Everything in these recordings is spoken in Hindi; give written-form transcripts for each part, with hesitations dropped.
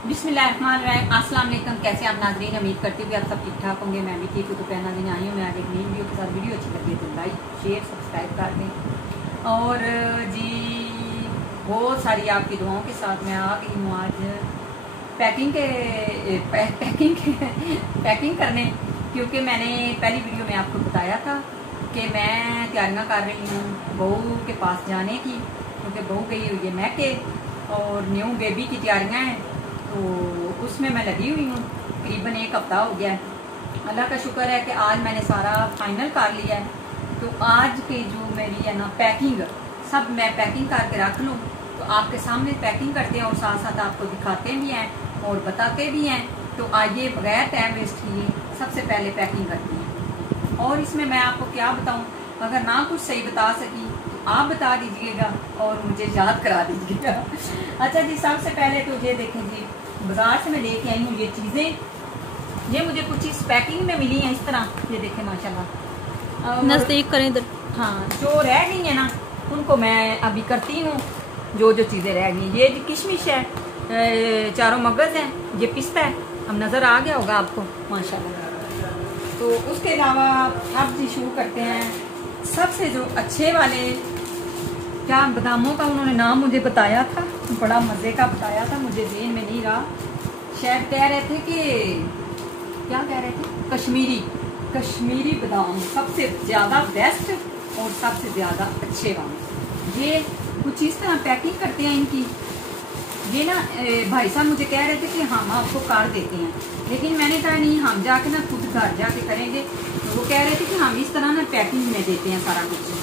बिस्मिल्लाहिर्रहमानिर्रहीम। अस्सलाम वालेकुम। कैसे आप नाज़रीन, उम्मीद करती हूँ कि आप सब ठीक ठाक होंगे। मैं भी ठीक हूँ। तो पहला दिन आई हूँ मैं आज एक नई वीडियो के साथ। वीडियो अच्छी लगी है तो लाइक शेयर सब्सक्राइब कर दें। और जी बहुत सारी आपकी दुआओं के साथ मैं आ गई हूँ आज पैकिंग करने, क्योंकि मैंने पहली वीडियो में आपको बताया था कि मैं तैयारियाँ कर रही हूँ बहू के पास जाने की, क्योंकि बहू गई हुई है मैके और न्यू बेबी की तैयारियाँ हैं, तो उसमें मैं लगी हुई हूँ। करीबन एक हफ्ता हो गया है। अल्लाह का शुक्र है कि आज मैंने सारा फाइनल कर लिया है। तो आज की जो मेरी है ना पैकिंग, सब मैं पैकिंग करके रख लूँ तो आपके सामने पैकिंग करते हैं और साथ साथ आपको दिखाते भी हैं और बताते भी हैं। तो आइए बगैर टाइम वेस्ट किए सबसे पहले पैकिंग करती हैं। और इसमें मैं आपको क्या बताऊँ, अगर ना कुछ सही बता सकी तो आप बता दीजिएगा और मुझे याद करा दीजिएगा। अच्छा जी, सबसे पहले तो ये देखें जी, बाजार से मैं लेके आई हूँ ये चीज़ें। ये मुझे कुछ इस पैकिंग में मिली हैं इस तरह, ये देखें माशाल्लाह। नजदीक करें इधर। हाँ, जो रह गई है ना उनको मैं अभी करती हूँ। जो जो चीज़ें रह गई, ये किशमिश है, चारों मगज हैं, ये पिस्ता है, अब नज़र आ गया होगा आपको माशाल्लाह। तो उसके अलावा अब जी शुरू करते हैं सबसे जो अच्छे वाले, क्या बादामों का उन्होंने नाम मुझे बताया था, बड़ा मज़े का बताया था, मुझे ज़हन में नहीं रहा। शायद कह रहे थे कि क्या कह रहे थे, कश्मीरी बादाम सबसे ज़्यादा बेस्ट और सबसे ज़्यादा अच्छे वाले। ये कुछ इस तरह पैकिंग करते हैं इनकी। ये ना भाई साहब मुझे कह रहे थे कि हम आपको कर देते हैं, लेकिन मैंने कहा नहीं, हम जाके ना खुद घर जाके करेंगे। तो वो कह रहे थे कि हम इस तरह ना पैकिंग में देते हैं सारा कुछ।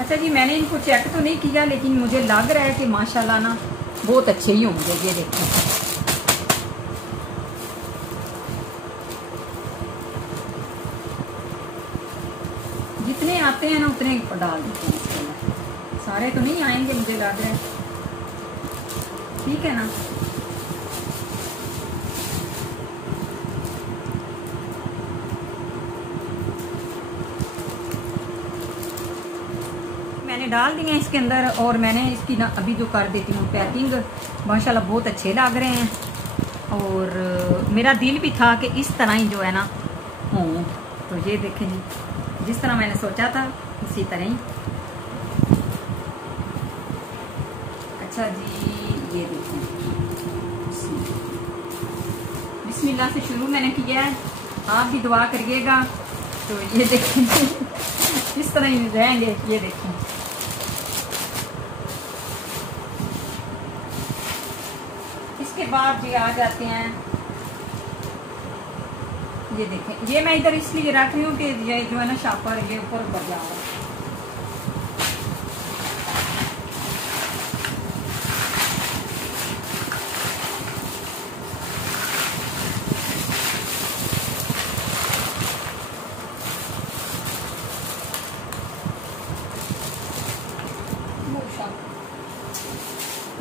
अच्छा जी, मैंने इनको चेक तो नहीं किया, लेकिन मुझे लग रहा है कि माशाल्लाह ना बहुत अच्छे ही होंगे। ये देखिए, जितने आते हैं ना उतने डाल देते हैं इसके अंदर। सारे तो नहीं आएंगे मुझे लग रहा है, ठीक है ना। मैंने डाल दिए इसके अंदर और मैंने इसकी ना अभी जो कर देती हूँ पैकिंग। माशाल्लाह बहुत अच्छे लग रहे हैं और मेरा दिल भी था कि इस तरह ही जो है ना हों। तो ये देखें जी, जिस तरह मैंने सोचा था उसी तरह ही। अच्छा जी, ये देखें, बिस्मिल्लाह से शुरू मैंने किया है, आप भी दुआ करिएगा। तो ये देखें इस तरह ही रहेंगे। ये देखें, इसके बाद ये आ जाते हैं, ये देखें, ये मैं इधर इसलिए रख रही हूँ कि ये जो है ना शापर ये ऊपर बढ़ जाओ।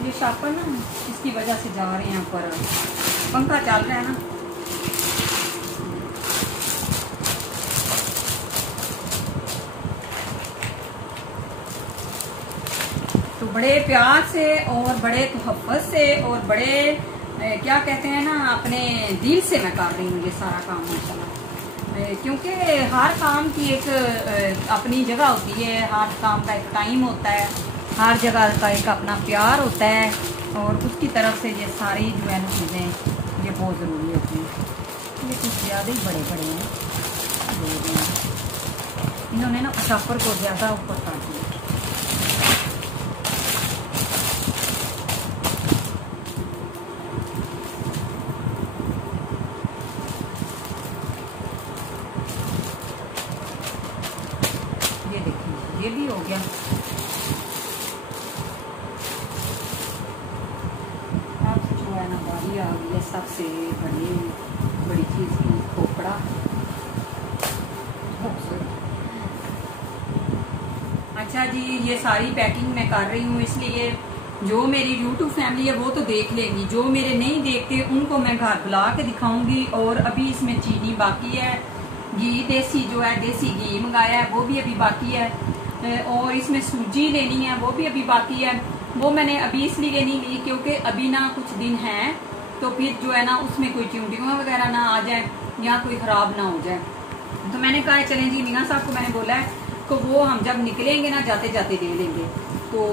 ये शापर ना इसकी वजह से जा रहे हैं ऊपर, पंखा चल रहा है ना। तो बड़े प्यार से और बड़े तोहफ़्फ़त से और बड़े क्या कहते हैं ना अपने दिल से मैं कर रही हूँ ये सारा काम माशाल्लाह। क्योंकि हर काम की एक अपनी जगह होती है, हर काम का एक टाइम होता है, हर जगह का एक अपना प्यार होता है और उसकी तरफ से ये सारी जो है ना चीज़ें ये बहुत ज़रूरी होती हैं। ये कुछ ज़्यादा ही बड़े बड़े हैं, इन्होंने ना शापर को ज़्यादा ऊपर कर दिया। ये देखिए, ये भी हो गया। अब जो है ना बारी आ गई है सबसे बड़ी चीज़ की, खोपड़ा। अच्छा जी, ये सारी पैकिंग मैं कर रही हूँ, इसलिए जो मेरी YouTube फैमिली है वो तो देख लेगी, जो मेरे नहीं देखते उनको मैं घर बुला के दिखाऊंगी। और अभी इसमें चीनी बाकी है, घी देसी जो है देसी घी मंगाया है वो भी अभी बाकी है। और इसमें सूजी लेनी है, वो भी अभी बाकी है। वो मैंने अभी इसलिए नहीं ली क्योंकि अभी ना कुछ दिन हैं, तो फिर जो है ना उसमें कोई ट्यूटियाँ वगैरह ना आ जाए या कोई ख़राब ना हो जाए। तो मैंने कहा चलें जी, मियाँ साहब को मैंने बोला है तो वो हम जब निकलेंगे ना जाते जाते ले लेंगे। तो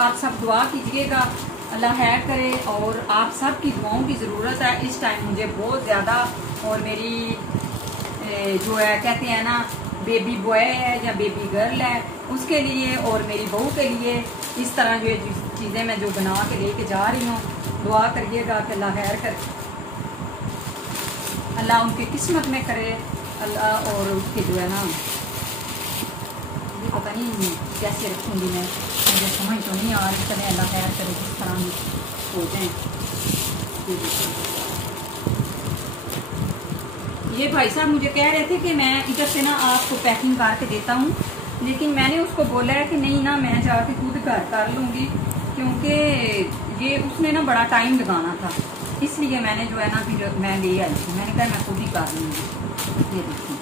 आप सब दुआ कीजिएगा, अल्लाह खैर करे, और आप सब की दुआओं की ज़रूरत है इस टाइम मुझे बहुत ज़्यादा। और मेरी जो है कहते हैं ना बेबी बॉय है या बेबी गर्ल है उसके लिए, और मेरी बहू के लिए, इस तरह जो चीज़ें मैं जो बना के लेके जा रही हूँ, दुआ करिएगा कि अल्लाह खैर करे, अल्लाह उनकी किस्मत में करे अल्लाह। और उसके जो है ना पता नहीं कैसे रखूँगी मैं, मुझे समझ तो नहीं आ रही, चले अल्लाह खैर करे जिस तरह हो जाए। ये भाई साहब मुझे कह रहे थे कि मैं इधर से ना आपको पैकिंग करके देता हूँ, लेकिन मैंने उसको बोला है कि नहीं ना, मैं जाके खुद घर कर लूँगी, क्योंकि ये उसने ना बड़ा टाइम लगाना था, इसलिए मैंने जो है ना फिर मैं ले आई थी। मैंने कहा मैं खुद ही कर लूँगी। ये देखिए,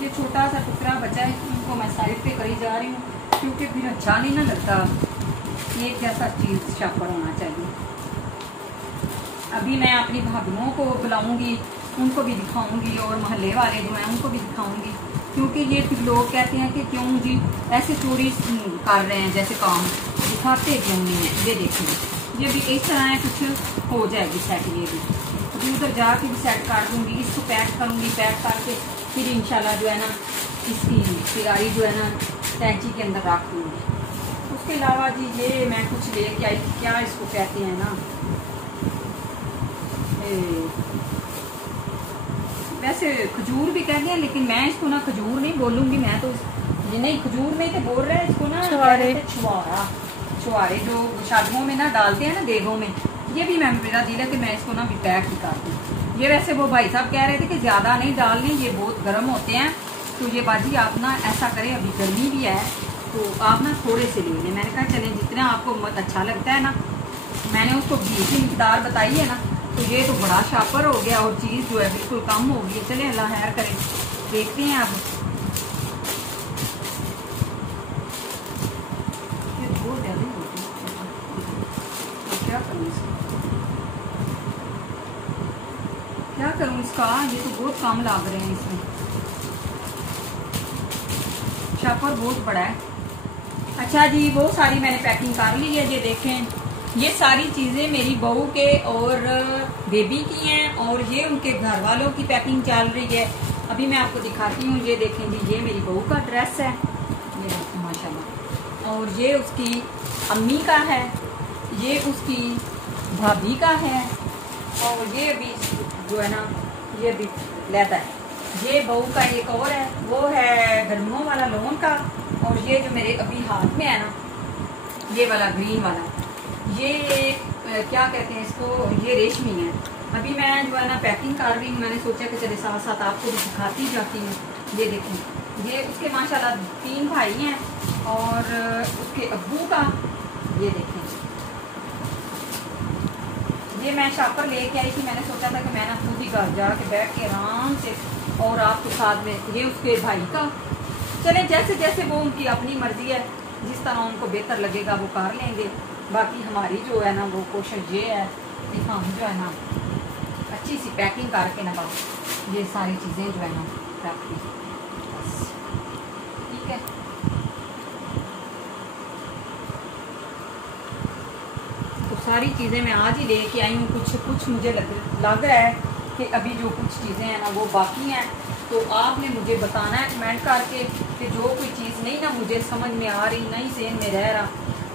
ये छोटा सा टुकड़ा बचा है, उनको मैं साइड पे करी जा रही हूँ क्योंकि फिर अच्छा नहीं ना लगता। ये जैसा चीज़ शापर होना चाहिए। अभी मैं अपनी भाभियों को बुलाऊंगी, उनको भी दिखाऊंगी, और मोहल्ले वाले जो हैं उनको भी दिखाऊंगी, क्योंकि ये फिर लोग कहते हैं कि क्यों जी ऐसे चोरी कर रहे हैं, जैसे काम दिखाते क्यों नहीं है। ये देखिए, ये भी इस तरह है, कुछ हो जाएगी सेट। ये भी अभी उधर जाके भी सेट कर दूँगी, इसको पैक करूँगी, पैक करके फिर इंशाल्लाह जो है ना इसकी तैयारी जो है ना टैंची के अंदर रख दूँगी। उसके अलावा जी ये मैं कुछ लेके आई, क्या इसको कहते हैं ना, वैसे खजूर भी कहते हैं, लेकिन मैं इसको ना खजूर नहीं बोलूँगी, मैं तो ये नहीं खजूर नहीं तो बोल रहे हैं इसको ना छुआरा। छुआरे जो शादियों में ना डालते हैं ना देगों में, ये भी मैं मेरा दिल है कि मैं इसको ना भी पैक ही कर दूँ। ये वैसे वो भाई साहब कह रहे थे कि ज़्यादा नहीं डालने, ये बहुत गर्म होते हैं, तो ये बाजी आप ना ऐसा करें, अभी गर्मी भी है तो आप ना थोड़े से ले लें। मैंने कहा चलें जितना आपको अच्छा लगता है ना, मैंने उसको घी की मिकदार बताई है ना, तो ये तो बड़ा शापर हो गया और चीज़ जो है बिल्कुल कम हो गई। चले अल्लाह खैर करे, देखते हैं अब। ये बहुत ज़्यादा होती है, क्या करूँ इसका, क्या करूँ इसका, ये तो बहुत कम लाग रहे हैं इसमें, शापर बहुत बड़ा है। अच्छा जी, वो सारी मैंने पैकिंग कर ली है। ये देखें, ये सारी चीज़ें मेरी बहू के और बेबी की हैं, और ये उनके घर वालों की पैकिंग चल रही है। अभी मैं आपको दिखाती हूँ। ये देखें जी, ये मेरी बहू का ड्रेस है, ये देखो माशाल्लाह, और ये उसकी अम्मी का है, ये उसकी भाभी का है, और ये भी जो है ना ये भी लेता है। ये बहू का एक और है, वो है गर्मियों वाला लोन का, और ये जो मेरे अभी हाथ में है ना ये वाला ग्रीन वाला, ये क्या कहते हैं इसको, ये रेशमी है। अभी मैं जो है ना पैकिंग कर रही हूँ, मैंने सोचा कि चले साथ साथ आपको भी दिखाती जाती हूँ। ये देखें, ये उसके माशाल्लाह 3 भाई हैं, और उसके अब्बू का ये देखें, ये मैं शापर लेके आई थी। मैंने सोचा था कि मैं ना खुद ही घर जाके बैठ के आराम से और आपको साथ में, ये उसके भाई का। चले जैसे जैसे वो उनकी अपनी मर्जी है, जिस तरह उनको बेहतर लगेगा वो कर लेंगे। बाकी हमारी जो है ना वो कोशिश ये है कि हम जो है ना अच्छी सी पैकिंग करके ना बस ये सारी चीज़ें जो है ना रख दी, ठीक है। तो सारी चीज़ें मैं आज ही लेके आई हूँ। कुछ मुझे लग रहा है कि अभी जो कुछ चीज़ें हैं ना वो बाकी हैं, तो आपने मुझे बताना है कमेंट करके कि जो कोई चीज़ नहीं ना मुझे समझ में आ रही, नहीं सेन में रह रहा,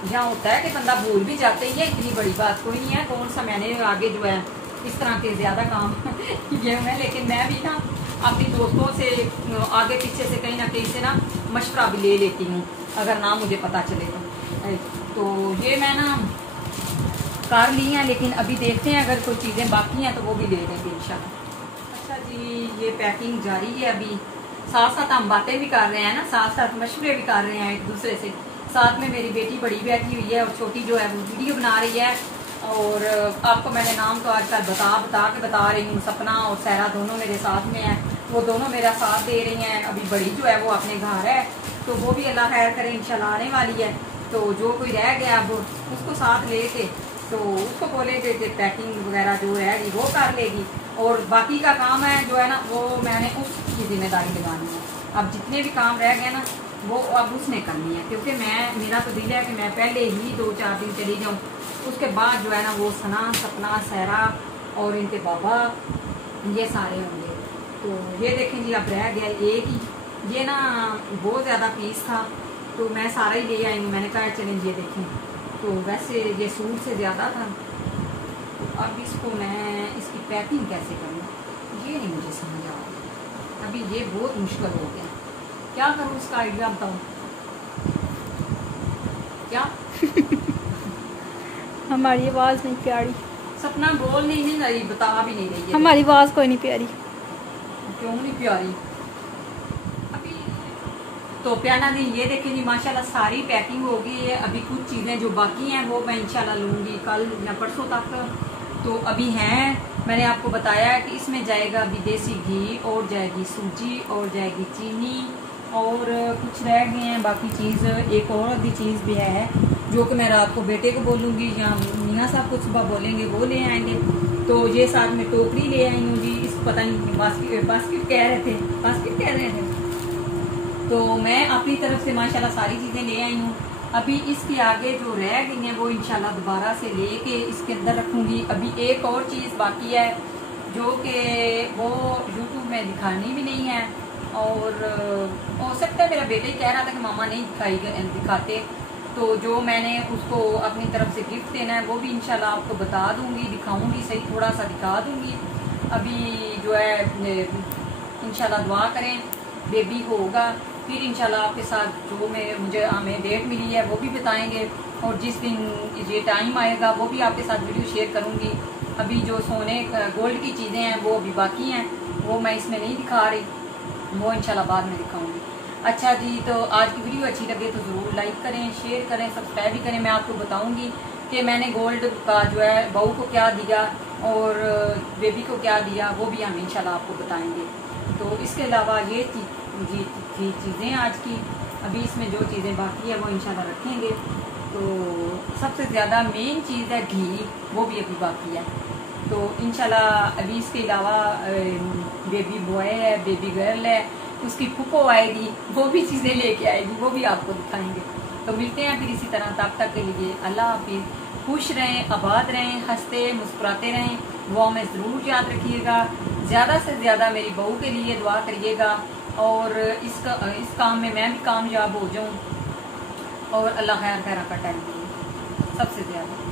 यहाँ होता है कि बंदा भूल भी जाते ही है, इतनी बड़ी बात कोई नहीं है। कौन सा मैंने आगे जो है इस तरह के ज़्यादा काम ये है, लेकिन मैं भी ना अपनी दोस्तों से आगे पीछे से कहीं ना कहीं से ना मशवरा भी ले लेती हूँ, अगर ना मुझे पता चले तो ये मैं ना कर ली हैं, लेकिन अभी देखते हैं अगर कोई चीज़ें बाकी हैं तो वो भी ले लेंगे इंशाल्लाह। अच्छा जी, ये पैकिंग जारी है, अभी साथ साथ हम बातें भी कर रहे हैं ना, साथ साथ मशवरे भी कर रहे हैं एक दूसरे से। साथ में मेरी बेटी बड़ी बैठी हुई है और छोटी जो है वो वीडियो बना रही है, और आपको मैंने नाम तो आजकल बता के बता रही हूँ। सपना और सहरा दोनों मेरे साथ में है, वो दोनों मेरा साथ दे रही हैं। अभी बड़ी जो है वो अपने घर है, तो वो भी अल्लाह खैर करे इंशाल्लाह आने वाली है। तो जो कोई रह गया अब उसको साथ लेके तो उसको बोलेंगे कि पैकिंग वगैरह जो रहेगी वो कर लेगी, और बाकी का काम है जो है ना वो मैंने उसकी जिम्मेदारी लगानी है। अब जितने भी काम रह गए ना वो अब उसने करनी है, क्योंकि मेरा तो दिल है कि मैं पहले ही 2-4 दिन चली जाऊँ, उसके बाद जो है ना वो सना सपना सहरा और इनके बाबा ये सारे होंगे। तो ये देखें जी अब रह गया एक ही, ये ना बहुत ज़्यादा पीस था तो मैं सारा ही ले आई हूँ। मैंने कहा चलें ये देखें, तो वैसे ये सूट से ज़्यादा था। तो अब इसको मैं इसकी पैकिंग कैसे करूँ ये नहीं मुझे समझ आ रहा। अभी ये बहुत मुश्किल हो गया, क्या करूँ इसका आइडिया बताओ क्या? हमारी आवाज़ नहीं प्यारी। सपना बोल नहीं रही, बता भी नहीं रही है। हमारी आवाज़ कोई नहीं प्यारी। क्यों नहीं प्यारी? अभी तो प्याना दी ये देखें जी माशाल्लाह सारी पैकिंग हो गई है। अभी कुछ चीज़ें जो बाकी हैं वो मैं इंशाल्लाह लूँगी कल या परसों तक। तो अभी हैं, मैंने आपको बताया है कि इसमें जाएगा अभी देसी घी और जाएगी सूजी और जाएगी चीनी और कुछ रह गए हैं बाकी चीज़। एक और आधी चीज़ भी है जो कि मैं रात को बेटे को बोलूँगी या मियाँ साहब को सुबह बोलेंगे वो ले आएंगे। तो ये साथ में टोकरी ले आई हूँ जी, इस पता नहीं बास्केट कह रहे थे, बास्केट कह रहे थे। तो मैं अपनी तरफ से माशाल्लाह सारी चीज़ें ले आई हूँ। अभी इसके आगे जो रह गई हैं वो इंशाल्लाह दोबारा से लेके इसके अंदर रखूँगी। अभी एक और चीज़ बाकी है जो कि वो यूट्यूब में दिखानी भी नहीं है, और हो सकता है मेरा बेटा ही कह रहा था कि मामा नहीं दिखाते। तो जो मैंने उसको अपनी तरफ से गिफ्ट देना है वो भी इंशाल्लाह आपको बता दूंगी, दिखाऊंगी, सही थोड़ा सा दिखा दूंगी। अभी जो है इंशाल्लाह दुआ करें बेबी होगा, फिर इंशाल्लाह आपके साथ जो मुझे हमें डेट मिली है वो भी बताएंगे, और जिस दिन ये टाइम आएगा वो भी आपके साथ वीडियो शेयर करूँगी। अभी जो सोने गोल्ड की चीज़ें हैं वो अभी बाकी हैं, वो मैं इसमें नहीं दिखा रही, वो इंशाल्लाह बाद में दिखाऊंगी। अच्छा जी, तो आज की वीडियो अच्छी लगे तो ज़रूर लाइक करें, शेयर करें, सब्सक्राइब भी करें। मैं आपको बताऊंगी कि मैंने गोल्ड का जो है बहू को क्या दिया और बेबी को क्या दिया, वो भी हम इंशाल्लाह आपको बताएंगे। तो इसके अलावा ये चीज़ें आज की, अभी इसमें जो चीज़ें बाकी है वो इंशाल्लाह रखेंगे। तो सबसे ज़्यादा मेन चीज़ है घी, वो भी अभी बाकी है। तो इंशाल्लाह अभी इसके अलावा बेबी बॉय है, बेबी गर्ल है, उसकी फूफो आएगी, वो भी चीज़ें लेके आएगी, वो भी आपको दिखाएंगे। तो मिलते हैं फिर इसी तरह, तब तक के लिए अल्लाह हाफिज़। खुश रहें, आबाद रहें, हंसते मुस्कुराते रहें, वो में ज़रूर याद रखिएगा। ज़्यादा से ज़्यादा मेरी बहू के लिए दुआ करिएगा और इस काम में मैं भी कामयाब हो जाऊँ और अल्लाह खैर खैर का टाइम सबसे ज़्यादा।